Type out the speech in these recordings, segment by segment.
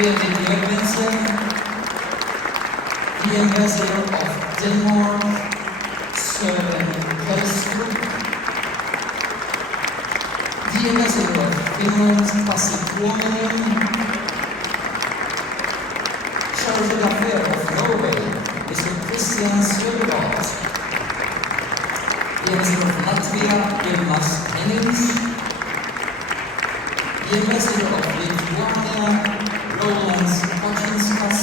Verehrte Miljöminister, the Ambassador of Denmark, Sir Helstrup, the Ambassador of Finland, Pasi Tuominen, Chargé d'Affaires of Norway, Mr. Christian Söderdahl, the Ambassador of Latvia, Ilmas Hennings, the Ambassador of Lithuania, Rolands Kačinskas,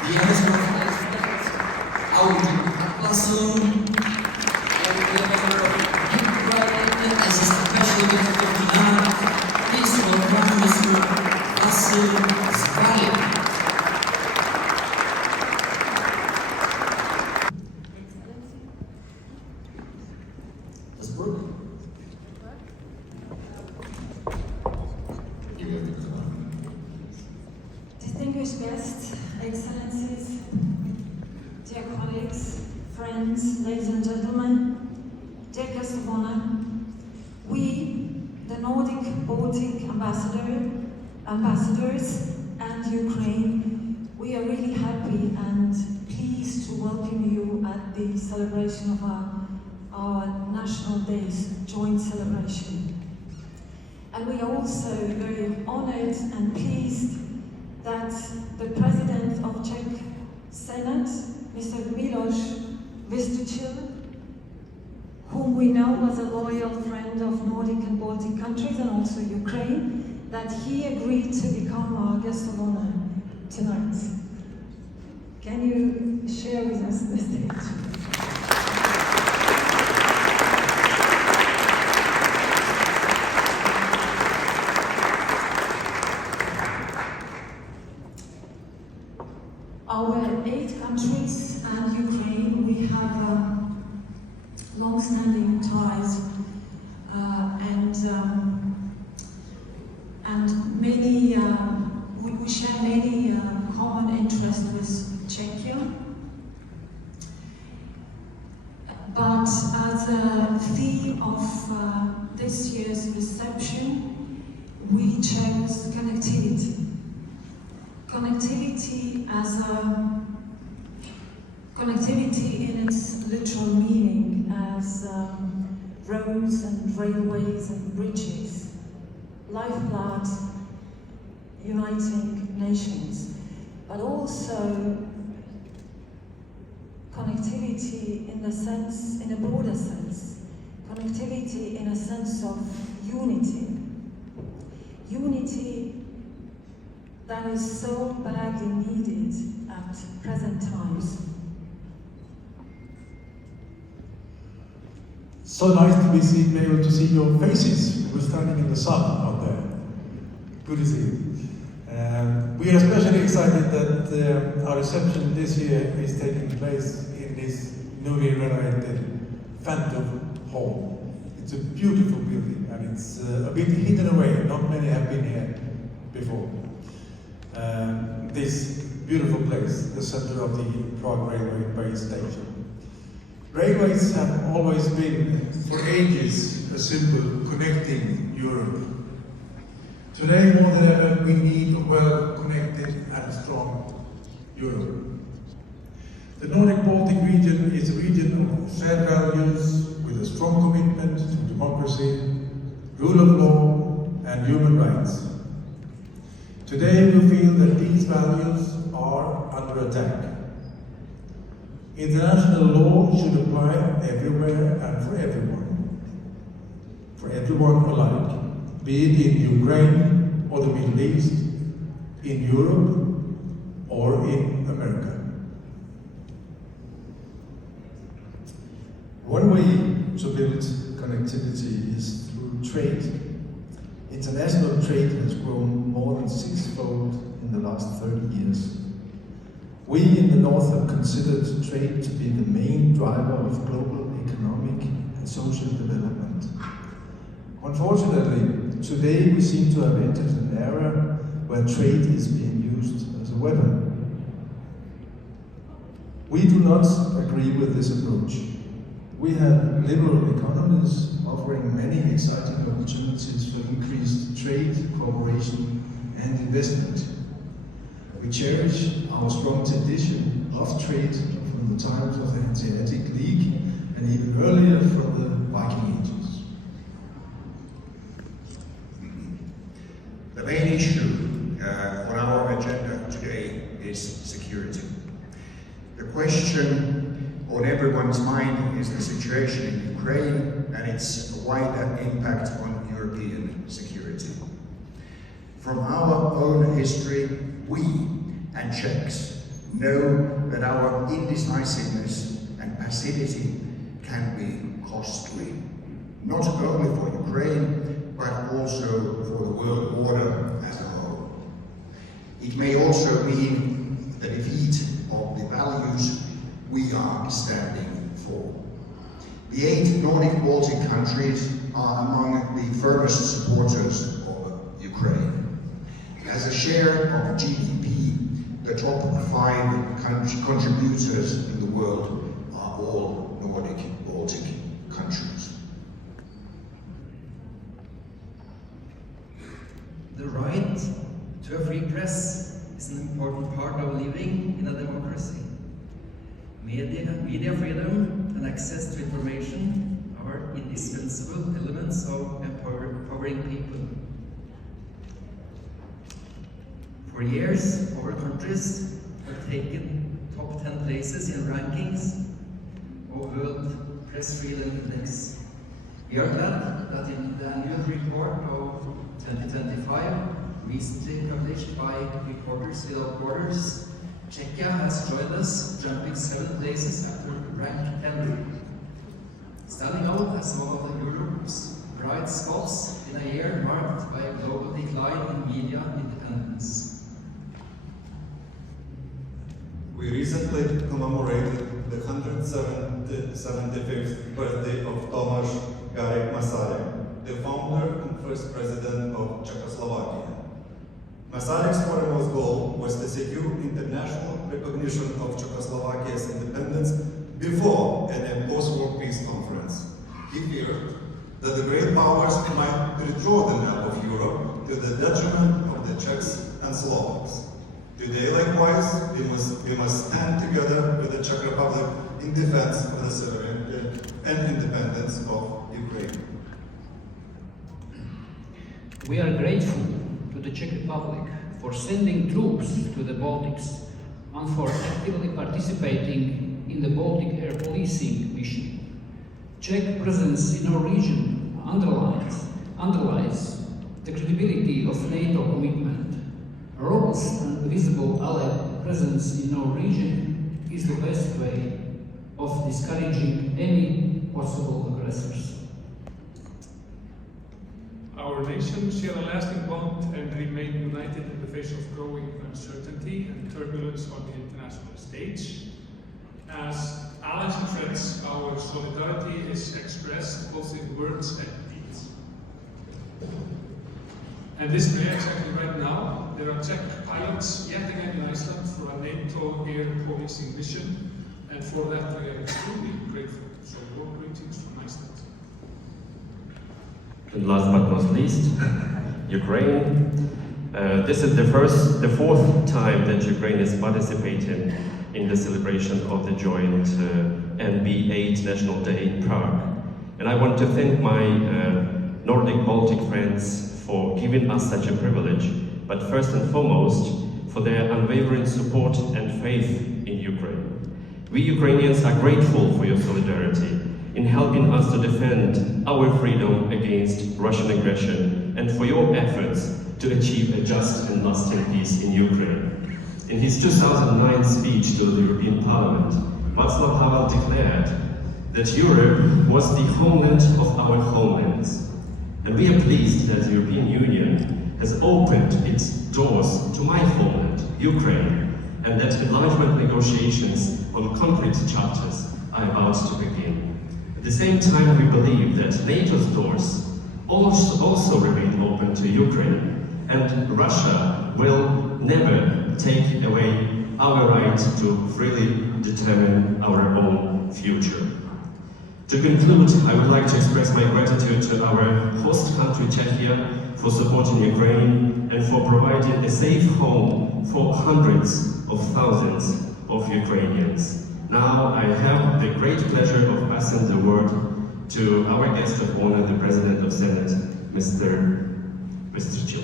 the Ambassador of Audi Atlason, and the Ambassador of Ukraine as a special gift of Dinah. Please welcome Mr. Vasil Zvalik. Does it work? Distinguished guests, Excellencies, dear colleagues, friends, ladies and gentlemen, dear guests of honor, we, the Nordic Baltic ambassadors and Ukraine, we are really happy and pleased to welcome you at the celebration of our National Days joint celebration. And we are also very honored and pleased that the President of Czech Senate, Mr. Miloš Vystrčil, whom we know was a loyal friend of Nordic and Baltic countries and also Ukraine, that he agreed to become our guest of honor tonight. Can you share with us the stage? Our 8 countries and Ukraine, we have long-standing ties and many, we share many common interests with Czechia. But as a theme of this year's reception, we chose connectivity. Connectivity as connectivity in its literal meaning as roads and railways and bridges, lifeblood uniting nations, but also connectivity in a broader sense, connectivity in a sense of unity. Unity that is so badly needed at present times. So nice to be able to see your faces. We're standing in the sun out there. Good to see you. We are especially excited that our reception this year is taking place in this newly renovated Phantom Hall. It's a beautiful building and it's a bit hidden away. Not many have been here before. This beautiful place, the center of the Prague Railway base station. Railways have always been, for ages, a symbol connecting Europe. Today, more than ever, we need a well-connected and strong Europe. The Nordic-Baltic region is a region of shared values with a strong commitment to democracy, rule of law, and human rights. Today, we feel that these values are under attack. International law should apply everywhere and for everyone alike, be it in Ukraine or the Middle East, in Europe or in America. One way to build connectivity is through trade. International trade has grown more than 6-fold in the last 30 years. We in the North have considered trade to be the main driver of global economic and social development. Unfortunately, today we seem to have entered an era where trade is being used as a weapon. We do not agree with this approach. We have liberal economies offering many exciting opportunities for increased trade, cooperation and investment. We cherish our strong tradition of trade from the times of the Hanseatic League and even earlier from the Viking Ages. The main issue on our agenda today is security. The question on everyone's mind is the situation in Ukraine and its wider impact on European security. From our own history, we and Czechs know that our indecisiveness and passivity can be costly, not only for Ukraine, but also for the world order as a whole. It may also mean the defeat of the values we are standing for. The 8 Nordic Baltic countries are among the firmest supporters of Ukraine. As a share of GDP, the top 5 contributors in the world are all Nordic Baltic countries. The right to a free press is an important part of living in a democracy. Media freedom and access to information are indispensable elements of empowering people. For years, our countries have taken top 10 places in rankings of World Press Freedom Index. We are glad that in the annual report of 2025, recently published by Reporters Without Borders, Czechia has joined us, jumping 7 places after rank 10. Standing out as one of Europe's bright spots in a year marked by a global decline in media independence. We recently commemorated the 175th birthday of Tomáš Garrigue Masaryk, the founder and first president of Czechoslovakia. Masaryk's foremost goal was to secure international recognition of Czechoslovakia's independence before any post-war peace conference. He feared that the great powers might redraw the map of Europe to the detriment of the Czechs and Slovaks. Today, likewise, we must stand together with the Czech Republic in defense of the sovereignty and independence of Ukraine. We are grateful to the Czech Republic for sending troops to the Baltics and for actively participating in the Baltic air policing mission. Czech presence in our region underlies the credibility of NATO commitment. A robust and visible allied presence in our region is the best way of discouraging any possible aggressors. Our nations share a lasting bond and remain united in the face of growing uncertainty and turbulence on the international stage. As allies and friends, our solidarity is expressed both in words and deeds. And this way, exactly right now, there are Czech pilots yet again in Iceland for a NATO air policing mission, and for that we are extremely grateful. So warm greetings from Iceland. And last but not least, Ukraine. This is the fourth time that Ukraine is participating in the celebration of the joint NB8 National Day in Prague. And I want to thank my Nordic Baltic friends for giving us such a privilege, but first and foremost, for their unwavering support and faith in Ukraine. We Ukrainians are grateful for your solidarity in helping us to defend our freedom against Russian aggression and for your efforts to achieve a just and lasting peace in Ukraine. In his 2009 speech to the European Parliament, Václav Havel declared that Europe was the homeland of our homelands. And we are pleased that the European Union has opened its doors to my homeland, Ukraine, and that enlargement negotiations on concrete chapters are about to begin. At the same time, we believe that NATO's doors also remain open to Ukraine, and Russia will never take away our right to freely determine our own future. To conclude, I would like to express my gratitude to our host country, Czechia, for supporting Ukraine and for providing a safe home for hundreds of thousands of Ukrainians. Now I have the great pleasure of passing the word to our guest of honor, the President of Senate, Mr. Chil.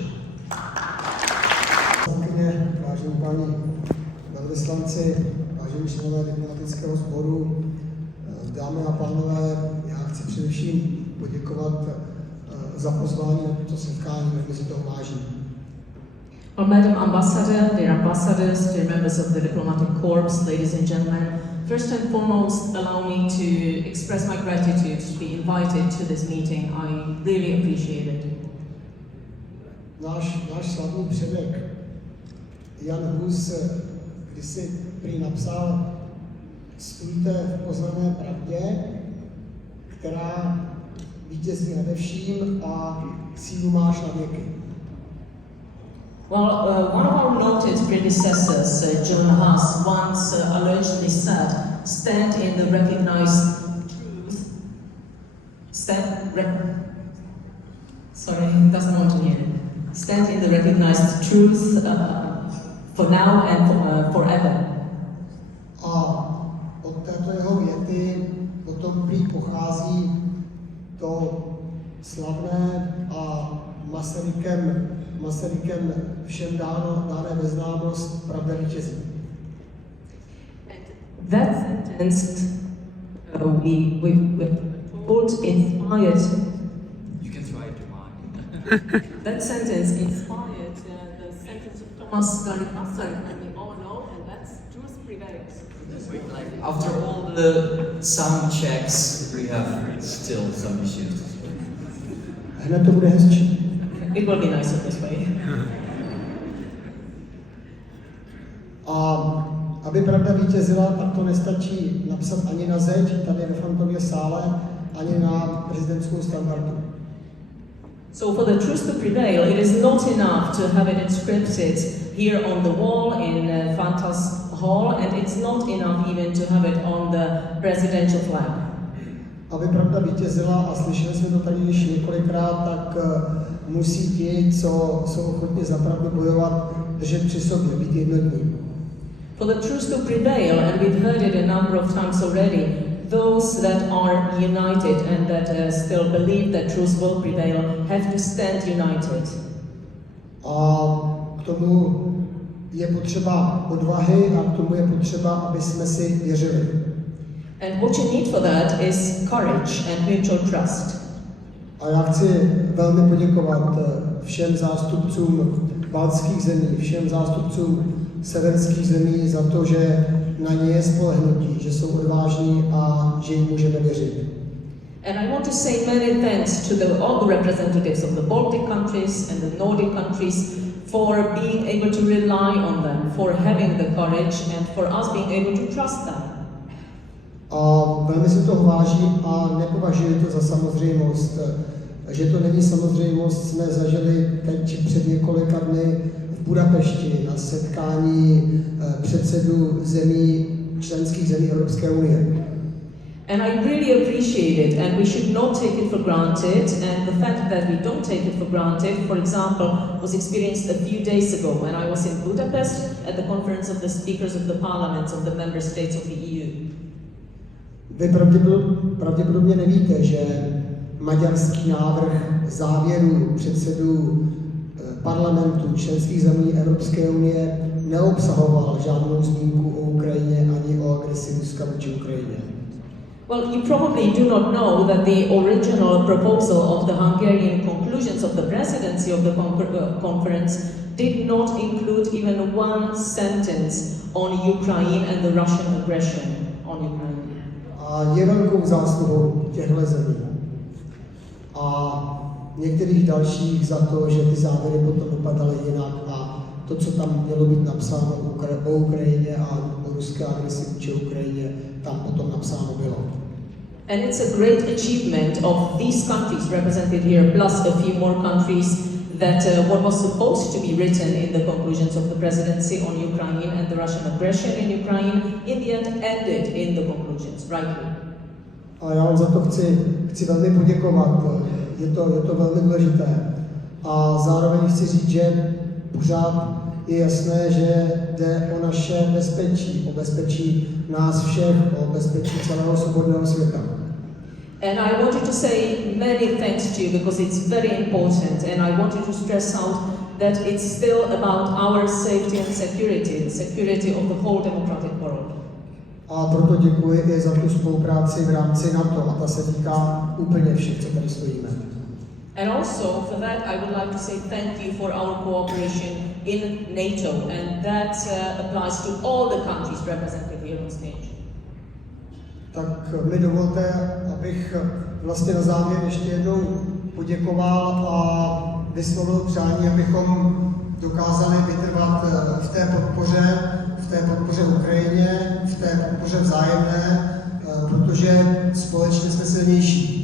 Vážení páni velvyslanci, vážení členové diplomatického sboru, dámy a pánové, já chci především poděkovat za pozvání na toto setkání, velmi si toho vážím. Well, Madam Ambassador, dear ambassadors, dear members of the diplomatic corps, ladies and gentlemen, first and foremost, allow me to express my gratitude to be invited to this meeting. I really appreciate it. Náš slavný předek Jan Hus kdysi prý napsal: stůjte v poznané pravdě, která vítězí nade vším a sílu máš na věky. Well, one of our noted predecessors, John Huss, once allegedly said, stand in the recognized truth, stand in the recognized truth for now and forever. A od této jeho věty potom prý pochází to slavné a Masarykem všem dané neznámost, pravda vítězí. That sentence we told inspired. You can try it to mine. That sentence inspired the sentence of Thomas Garrick Masaryk, and we all know, and that's truth prevails. After all the sound checks, we have still some issues. Hned to bude hezčí. It will be nicer this way. A aby pravda vítězila, tak to nestačí napsat ani na zeď, tady ve Fantově sále, ani na prezidentskou standardu. So for the truth to prevail, it is not enough to have it inscripted here on the wall in Fanta's hall, and it's not enough even to have it on the presidential flag. Aby pravda vítězila, a slyšeli jsme to tady již několikrát, tak musí ti, co jsou ochotni za pravdu bojovat, držet při sobě, být jednotní. For the truth to prevail, and we've heard it a number of times already, those that are united and that still believe that truth will prevail have to stand united. A k tomu je potřeba odvahy a k tomu je potřeba, aby jsme si věřili. And what you need for that is courage and mutual trust. A já chci velmi poděkovat všem zástupcům baltských zemí, všem zástupcům severských zemí za to, že na ně je spolehnutí, že jsou odvážní a že jim můžeme věřit. And I want to say many thanks to all the representatives of the Baltic countries and the Nordic countries for being able to rely on them, for having the courage and for us being able to trust them. A velmi si toho vážím a nepovažuji to za samozřejmost. Že to není samozřejmost, jsme zažili teď před několika dny v Budapešti na setkání předsedů zemí, členských zemí Evropské unie. And I really appreciate it, and we should not take it for granted, and the fact that we don't take it for granted, for example, was experienced a few days ago when I was in Budapest at the conference of the speakers of the parliaments of the member states of the EU. Vy pravděpodobně nevíte, že maďarský návrh závěrů předsedů parlamentů členských zemí Evropské unie neobsahoval žádnou zmínku o Ukrajině ani o agresi Ruska vůči Ukrajině. Well, you probably do not know that the original proposal of the Hungarian conclusions of the presidency of the conference did not include even one sentence on Ukraine and the Russian aggression on Ukraine. A je velkou zásluhou těchto zemí a některých dalších za to, že ty závěry potom dopadaly jinak a to, co tam mělo být napsáno o Ukrajině a o ruské agresi vůči Ukrajině, tam potom napsáno bylo. And it's a great achievement of these countries represented here, plus a few more countries, that what was supposed to be written in the conclusions of the presidency on Ukraine and the Russian aggression in Ukraine, in the end ended in the conclusions, rightly. A já vám za to chci velmi poděkovat. Je to velmi důležité. A zároveň chci říct, že pořád je jasné, že jde o naše bezpečí, o bezpečí nás všech, o bezpečí celého svobodného světa. And I wanted to say many thanks to you because it's very important, and I wanted to stress out that it's still about our safety and security, the security of the whole democratic world. A proto děkuji i za tu spolupráci v rámci NATO, a ta se týká úplně všech, co tady stojíme. And also for that I would like to say thank you for our cooperation in NATO, and that applies to all the countries represented here on stage. Tak mi dovolte, abych vlastně na závěr ještě jednou poděkoval a vyslovil přání, abychom dokázali vytrvat v té podpoře Ukrajině, v té podpoře vzájemné, protože společně jsme silnější.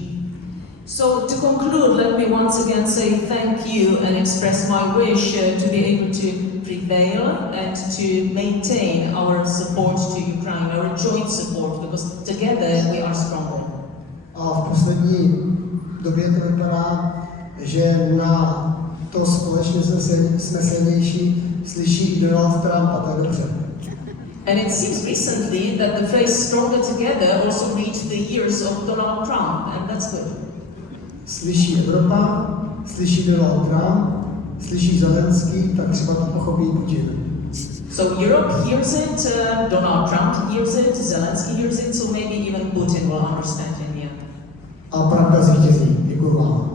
So to conclude, let me once again say thank you and express my wish to be able to prevail and to maintain our support to Ukraine, our joint support, because together we are stronger. A v poslední době to vypadá, že na to společně jsme silnější slyší i Donald Trump, a to je dobře. And it seems recently that the phrase stronger together also reached the ears of Donald Trump, and that's good. Slyší Evropa, slyší Donald Trump, slyší Zelenský, tak třeba to pochopí Putin. So Europe hears it, Donald Trump hears it, Zelensky hears it, so maybe even Putin will understand in the end. A pravda zvítězí. Děkuji vám.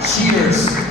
Cheers!